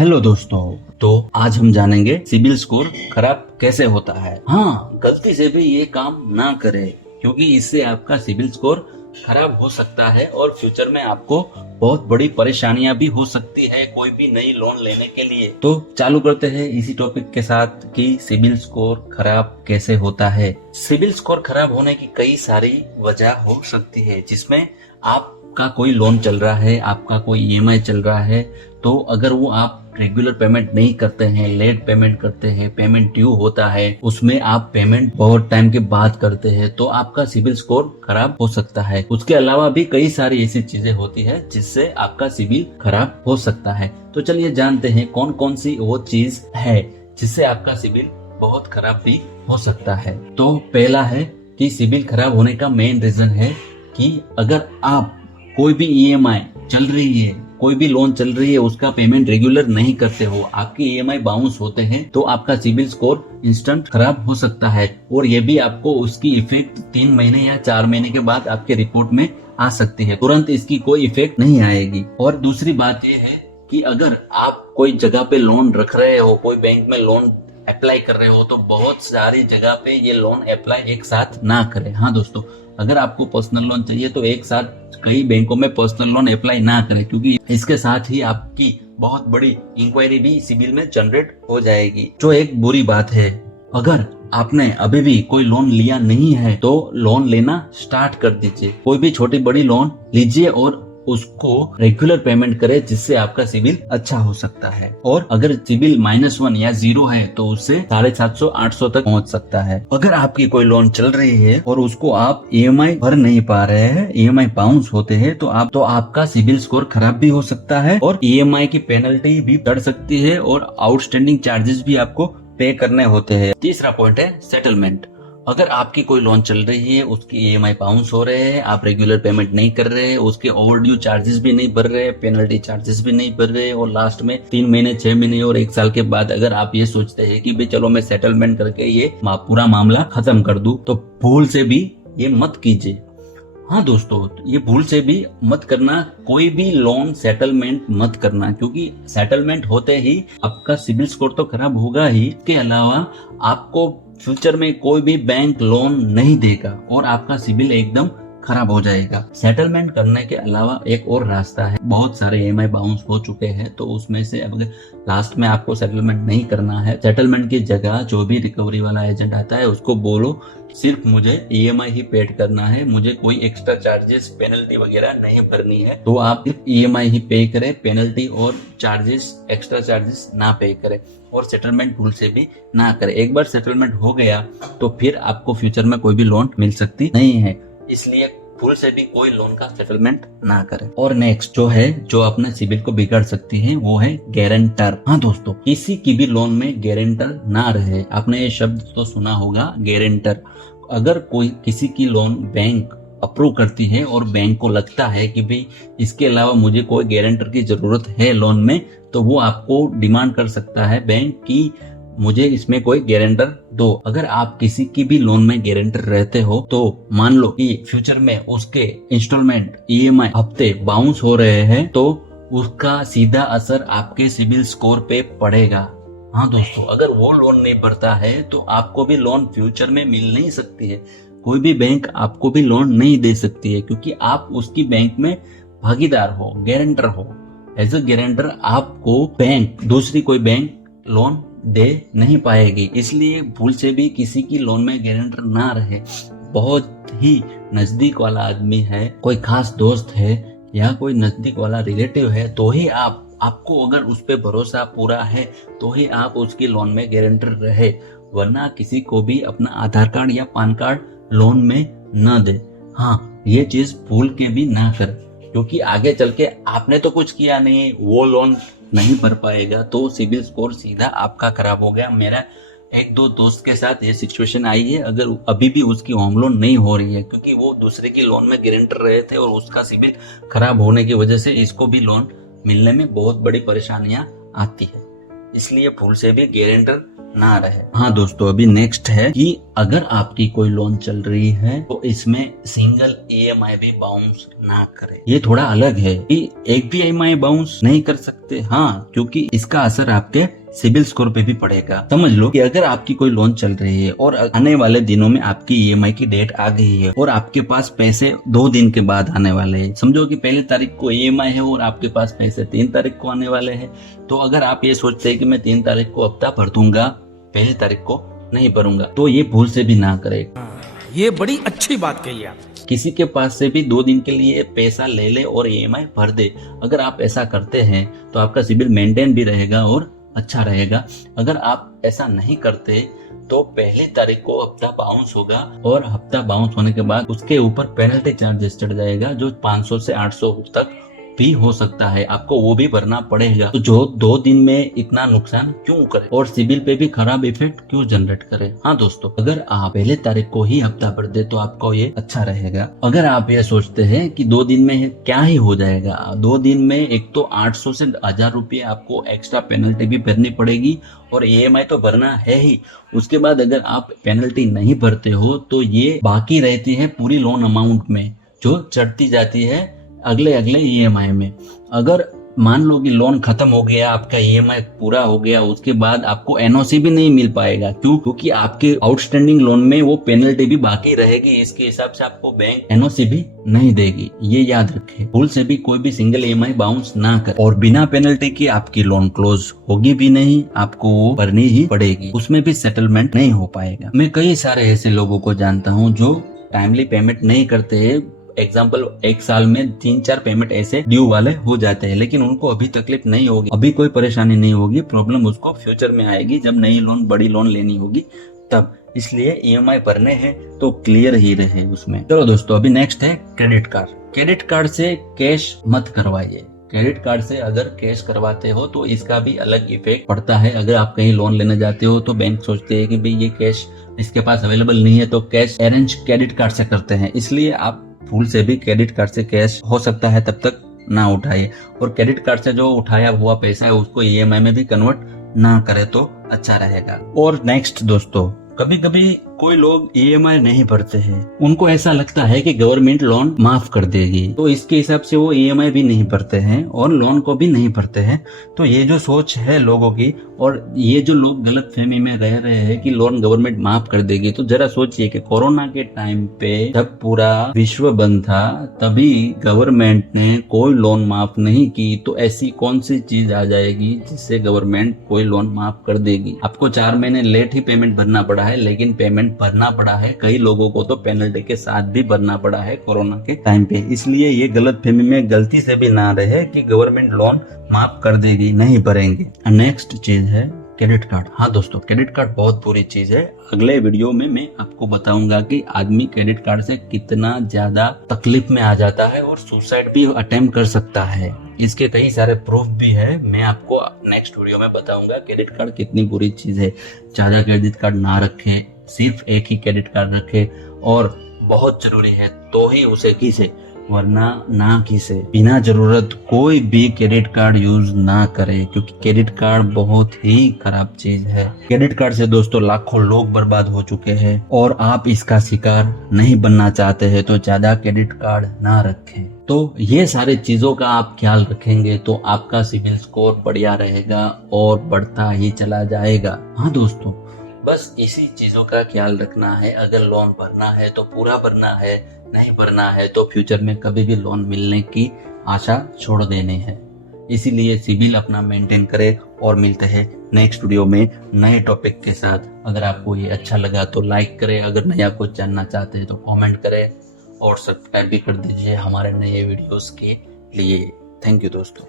Hello दोस्तों। तो आज हम जानेंगे सिबिल स्कोर खराब कैसे होता है। हाँ, गलती से भी ये काम ना करें क्योंकि इससे आपका सिबिल स्कोर खराब हो सकता है और फ्यूचर में आपको बहुत बड़ी परेशानियां भी हो सकती है कोई भी नई लोन लेने के लिए। तो चालू करते हैं इसी टॉपिक के साथ कि सिबिल स्कोर खराब कैसे होता है। सिबिल स्कोर खराब होने की कई सारी वजह हो सकती है, जिसमें आपका कोई लोन चल रहा है, आपका कोई ईएमआई चल रहा है, तो अगर वो आप रेगुलर पेमेंट नहीं करते हैं, लेट पेमेंट करते हैं, पेमेंट ड्यू होता है, उसमें आप पेमेंट बहुत टाइम के बाद करते हैं, तो आपका सिबिल स्कोर खराब हो सकता है। उसके अलावा भी कई सारी ऐसी चीजें होती है जिससे आपका सिबिल खराब हो सकता है। तो चलिए जानते हैं कौन कौन सी वो चीज है जिससे आपका सिबिल बहुत खराब भी हो सकता है। तो पहला है कि सिबिल खराब होने का मेन रीजन है कि अगर आप कोई भी ईएमआई चल रही है, कोई भी लोन चल रही है, उसका पेमेंट रेगुलर नहीं करते हो, आपके ईएमआई बाउंस होते हैं, तो आपका सिबिल स्कोर इंस्टेंट खराब हो सकता है। और ये भी आपको उसकी इफेक्ट 3 महीने या 4 महीने के बाद आपके रिपोर्ट में आ सकती है, तुरंत इसकी कोई इफेक्ट नहीं आएगी। और दूसरी बात ये है कि अगर आप कोई जगह पे लोन रख रहे हो, कोई बैंक में लोन अप्लाई कर रहे हो, तो बहुत सारी जगह पे ये लोन अप्लाई एक साथ ना करें। हाँ दोस्तों, अगर आपको पर्सनल लोन चाहिए तो एक साथ कई बैंकों में पर्सनल लोन अप्लाई ना करें, क्योंकि इसके साथ ही आपकी बहुत बड़ी इंक्वायरी भी सिबिल में जनरेट हो जाएगी, जो एक बुरी बात है। अगर आपने अभी भी कोई लोन लिया नहीं है तो लोन लेना स्टार्ट कर दीजिए। कोई भी छोटी बड़ी लोन लीजिए और उसको रेगुलर पेमेंट करे, जिससे आपका सिबिल अच्छा हो सकता है। और अगर सिबिल -1 या 0 है तो उससे 750-800 तक पहुंच सकता है। अगर आपकी कोई लोन चल रही है और उसको आप ईएमआई भर नहीं पा रहे हैं, ईएमआई बाउंस होते हैं, तो आपका सिबिल स्कोर खराब भी हो सकता है और ईएमआई की पेनल्टी भी बढ़ सकती है और आउटस्टैंडिंग चार्जेस भी आपको पे करने होते हैं। तीसरा पॉइंट है सेटलमेंट। अगर आपकी कोई लोन चल रही है, उसकी ईएमआई बाउंस हो रहे हैं, आप रेगुलर पेमेंट नहीं कर रहे हैं, उसके ओवरड्यू चार्जेस भी नहीं भर रहे, पेनल्टी चार्जेस भी नहीं भर रहे, और लास्ट में 3 महीने, 6 महीने और 1 साल के बाद अगर आप ये सोचते हैं कि भाई चलो मैं सेटलमेंट करके ये पूरा मामला खत्म कर दूं, तो भूल से भी ये मत कीजिए। हाँ दोस्तों, ये भूल से भी मत करना, कोई भी लोन सेटलमेंट मत करना, क्योंकि सेटलमेंट होते ही आपका सिबिल स्कोर तो खराब होगा ही, इसके अलावा आपको फ्यूचर में कोई भी बैंक लोन नहीं देगा और आपका सिबिल एकदम खराब हो जाएगा। सेटलमेंट करने के अलावा एक और रास्ता है। बहुत सारे ईएमआई बाउंस हो चुके हैं, तो उसमें से अगर लास्ट में आपको सेटलमेंट नहीं करना है, सेटलमेंट की जगह जो भी रिकवरी वाला एजेंट आता है उसको बोलो सिर्फ मुझे ईएमआई ही पेड करना है, मुझे कोई एक्स्ट्रा चार्जेस, पेनल्टी वगैरह नहीं भरनी है। तो आप सिर्फ ईएमआई ही पे करें, पेनल्टी और चार्जेस, एक्स्ट्रा चार्जेस ना पे करें, और सेटलमेंट भूल से भी ना करें। एक बार सेटलमेंट हो गया तो फिर आपको फ्यूचर में कोई भी लोन मिल सकती नहीं है, इसलिए भूल से भी कोई लोन का सेटलमेंट ना करें। और नेक्स्ट जो अपने सिबिल को बिगाड़ सकती है वो है गारंटर। हाँ दोस्तों, किसी की भी लोन में गारंटर ना रहे। आपने ये शब्द तो सुना होगा, गारंटर। अगर कोई किसी की लोन बैंक अप्रूव करती है और बैंक को लगता है कि भाई इसके अलावा मुझे कोई गारंटर की जरूरत है लोन में, तो वो आपको डिमांड कर सकता है बैंक की मुझे इसमें कोई गारंटर दो। अगर आप किसी की भी लोन में गारंटर रहते हो तो मान लो कि फ्यूचर में उसके इंस्टॉलमेंट, ईएमआई, हफ्ते बाउंस हो रहे हैं, तो उसका सीधा असर आपके सिबिल स्कोर पे पड़ेगा। हाँ दोस्तों, अगर वो लोन नहीं भरता है तो आपको भी लोन फ्यूचर में मिल नहीं सकती है। कोई भी बैंक आपको भी लोन नहीं दे सकती है, क्योंकि आप उसकी बैंक में भागीदार हो, गारंटर हो। एज अ गारंटर आपको बैंक, दूसरी कोई बैंक लोन दे नहीं पाएगी। इसलिए भूल से भी किसी की लोन में गारंटर ना रहे। बहुत ही नजदीक वाला आदमी है, कोई खास दोस्त है या कोई नजदीक वाला रिलेटिव है, तो ही आपको अगर उस पे भरोसा पूरा है तो ही आप उसकी लोन में गारंटर रहे, वरना किसी को भी अपना आधार कार्ड या पैन कार्ड लोन में न दे। हाँ, ये चीज भूल के भी ना कर, क्योंकि आगे चल के आपने तो कुछ किया नहीं, वो लोन नहीं भर पाएगा तो सिबिल स्कोर सीधा आपका खराब हो गया। मेरा 1-2 दोस्त के साथ ये सिचुएशन आई है। अगर अभी भी उसकी होम लोन नहीं हो रही है, क्योंकि वो दूसरे की लोन में गारंटर रहे थे और उसका सिबिल खराब होने की वजह से इसको भी लोन मिलने में बहुत बड़ी परेशानियां आती है। इसलिए भूल से भी गारंटर ना रहे। हाँ दोस्तों, अभी नेक्स्ट है कि अगर आपकी कोई लोन चल रही है तो इसमें सिंगल EMI भी बाउंस ना करे। ये थोड़ा अलग है कि एक भी EMI बाउंस नहीं कर सकते। हाँ, क्योंकि इसका असर आपके सिबिल स्कोर पे भी पड़ेगा। समझ लो कि अगर आपकी कोई लोन चल रही है और आने वाले दिनों में आपकी EMI की डेट आ गई है और आपके पास पैसे 2 दिन के बाद आने वाले हैं, समझो कि 1 तारीख को EMI है और आपके पास पैसे 3 तारीख को आने वाले हैं, तो अगर आप ये सोचते हैं कि मैं 3 तारीख को हफ्ता भर दूंगा, 1 तारीख को नहीं भरूंगा, तो ये भूल से भी ना करे। ये बड़ी अच्छी बात कही आप। किसी के पास से भी 2 दिन के लिए पैसा ले ले और EMI भर दे। अगर आप ऐसा करते हैं तो आपका सिबिल मेंटेन भी रहेगा और अच्छा रहेगा। अगर आप ऐसा नहीं करते तो 1 तारीख को हफ्ता बाउंस होगा और हफ्ता बाउंस होने के बाद उसके ऊपर पेनल्टी चार्जेस चढ़ जाएगा जो 500 से 800 तक भी हो सकता है, आपको वो भी भरना पड़ेगा। तो जो 2 दिन में इतना नुकसान क्यों करे और सिबिल पे भी खराब इफेक्ट क्यों जनरेट करे। हाँ दोस्तों, अगर आप 1 तारीख को ही हफ्ता भर दे तो आपको ये अच्छा रहेगा। अगर आप ये सोचते हैं कि 2 दिन में क्या ही हो जाएगा, 2 दिन में एक तो 800 से 1000 रुपये आपको एक्स्ट्रा पेनल्टी भी भरनी पड़ेगी और EMI तो भरना है ही। उसके बाद अगर आप पेनल्टी नहीं भरते हो तो ये बाकी रहती है पूरी लोन अमाउंट में, जो चढ़ती जाती है अगले EMI में। अगर मान लो कि लोन खत्म हो गया, आपका EMI पूरा हो गया, उसके बाद आपको NOC भी नहीं मिल पाएगा। क्यों? क्योंकि आपके आउटस्टैंडिंग लोन में वो पेनल्टी भी बाकी रहेगी। इसके हिसाब से आपको बैंक NOC भी नहीं देगी। ये याद रखें, भूल से भी कोई भी सिंगल EMI बाउंस ना करे और बिना पेनल्टी के आपकी लोन क्लोज होगी भी नहीं, आपको वो भरनी ही पड़ेगी, उसमें भी सेटलमेंट नहीं हो पाएगा। मैं कई सारे ऐसे लोगों को जानता हूँ जो टाइमली पेमेंट नहीं करते। एग्जाम्पल, 1 साल में 3-4 पेमेंट ऐसे ड्यू वाले हो जाते हैं, लेकिन उनको अभी तकलीफ नहीं होगी, अभी कोई परेशानी नहीं होगी। प्रॉब्लम उसको फ्यूचर में आएगी जब नई लोन, बड़ी लोन लेनी होगी तब। इसलिए EMI भरने हैं तो क्लियर ही रहे उसमें। चलो दोस्तों, अभी नेक्स्ट है क्रेडिट कार्ड। क्रेडिट कार्ड से कैश मत करवाइए। क्रेडिट कार्ड से अगर कैश करवाते हो तो इसका भी अलग इफेक्ट पड़ता है। अगर आप कहीं लोन लेने जाते हो तो बैंक सोचते हैं कि भाई ये कैश इसके पास अवेलेबल नहीं है, तो कैश अरेंज क्रेडिट कार्ड से करते हैं। इसलिए आप भूल से भी क्रेडिट कार्ड से कैश हो सकता है तब तक ना उठाइए, और क्रेडिट कार्ड से जो उठाया हुआ पैसा है उसको EMI में भी कन्वर्ट ना करे तो अच्छा रहेगा। और नेक्स्ट दोस्तों, कभी कभी कोई लोग EMI नहीं भरते हैं, उनको ऐसा लगता है कि गवर्नमेंट लोन माफ कर देगी, तो इसके हिसाब से वो EMI भी नहीं भरते हैं और लोन को भी नहीं भरते हैं। तो ये जो सोच है लोगों की, और ये जो लोग गलत फहमी में रह रहे हैं कि लोन गवर्नमेंट माफ कर देगी, तो जरा सोचिए कि कोरोना के टाइम पे जब पूरा विश्व बंद था तभी गवर्नमेंट ने कोई लोन माफ नहीं की, तो ऐसी कौन सी चीज आ जाएगी जिससे गवर्नमेंट कोई लोन माफ कर देगी। आपको 4 महीने लेट ही पेमेंट भरना पड़ा है, लेकिन पेमेंट भरना पड़ा है। कई लोगों को तो पेनल्टी के साथ भी भरना पड़ा है कोरोना के टाइम पे। इसलिए ये गलतफहमी में गलती से भी ना रहे कि गवर्नमेंट लोन माफ कर देगी, नहीं भरेंगे। नेक्स्ट चीज है क्रेडिट कार्ड। हाँ दोस्तों, क्रेडिट कार्ड बहुत बुरी चीज है। अगले वीडियो में मैं आपको बताऊंगा कि आदमी क्रेडिट कार्ड से कितना ज्यादा तकलीफ में आ जाता है और सुसाइड भी अटेम्प्ट कर सकता है। इसके कई सारे प्रूफ भी है, मैं आपको नेक्स्ट वीडियो में बताऊंगा क्रेडिट कार्ड कितनी बुरी चीज है। ज्यादा क्रेडिट कार्ड ना रखे, सिर्फ एक ही क्रेडिट कार्ड रखे, और बहुत जरूरी है तो ही उसे खींचे, वरना ना खींचे। बिना जरूरत कोई भी क्रेडिट कार्ड यूज ना करे, क्योंकि क्रेडिट कार्ड बहुत ही खराब चीज है। क्रेडिट कार्ड से दोस्तों लाखों लोग बर्बाद हो चुके हैं, और आप इसका शिकार नहीं बनना चाहते हैं तो ज्यादा क्रेडिट कार्ड ना रखें। तो ये सारी चीजों का आप ख्याल रखेंगे तो आपका सिबिल स्कोर बढ़िया रहेगा और बढ़ता ही चला जाएगा। हाँ दोस्तों, बस इसी चीजों का ख्याल रखना है। अगर लोन भरना है तो पूरा भरना है, नहीं भरना है तो फ्यूचर में कभी भी लोन मिलने की आशा छोड़ देनी है। इसीलिए सिबिल अपना मेंटेन करें, और मिलते हैं नेक्स्ट वीडियो में नए टॉपिक के साथ। अगर आपको ये अच्छा लगा तो लाइक करें, अगर नया कुछ जानना चाहते हैं तो कमेंट करें, और सब्सक्राइब भी कर दीजिए हमारे नए वीडियोस के लिए। थैंक यू दोस्तों।